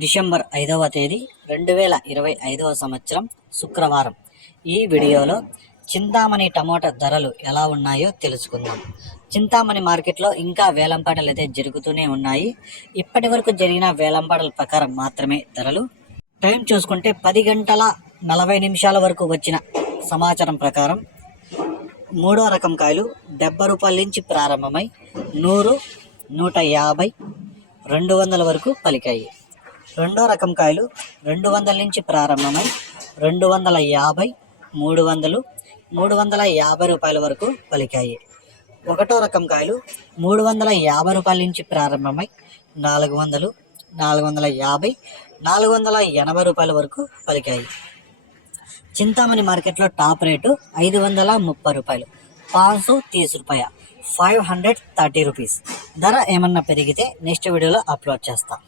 December ఐదవ తేదీ రెండు వేల ఇరవై ఐదవ సంవత్సరం శుక్రవారం. ఈ వీడియోలో చింతామణి టమోటా ధరలు ఎలా ఉన్నాయో తెలుసుకుందాం. చింతామణి మార్కెట్లో ఇంకా వేలంపాటలు అయితే జరుగుతూనే ఉన్నాయి. ఇప్పటి వరకు జరిగిన వేలంపాటల ప్రకారం మాత్రమే ధరలు. టైం చూసుకుంటే పది గంటల నలభై నిమిషాల వరకు వచ్చిన సమాచారం ప్రకారం మూడో రకం కాయలు డెబ్బై రూపాయల నుంచి ప్రారంభమై నూరు నూట యాభై రెండు వందల వరకు పలికాయి. రెండో రకం కాయలు రెండు వందల నుంచి ప్రారంభమై రెండు వందల యాభై మూడు వందలు మూడు వందల యాభై రూపాయల వరకు పలికాయి. ఒకటో రకం కాయలు మూడు వందల యాభై రూపాయల నుంచి ప్రారంభమై నాలుగు వందలు నాలుగు వందల యాభై నాలుగు వందల ఎనభై రూపాయల వరకు పలికాయి. చింతామణి మార్కెట్లో టాప్ రేటు ఐదు వందల ముప్పై రూపాయలు. పాంచ్ తీస్ రూపాయ ఫైవ్ హండ్రెడ్ థర్టీ రూపీస్. ధర ఏమన్నా పెరిగితే నెక్స్ట్ వీడియోలో అప్లోడ్ చేస్తాం.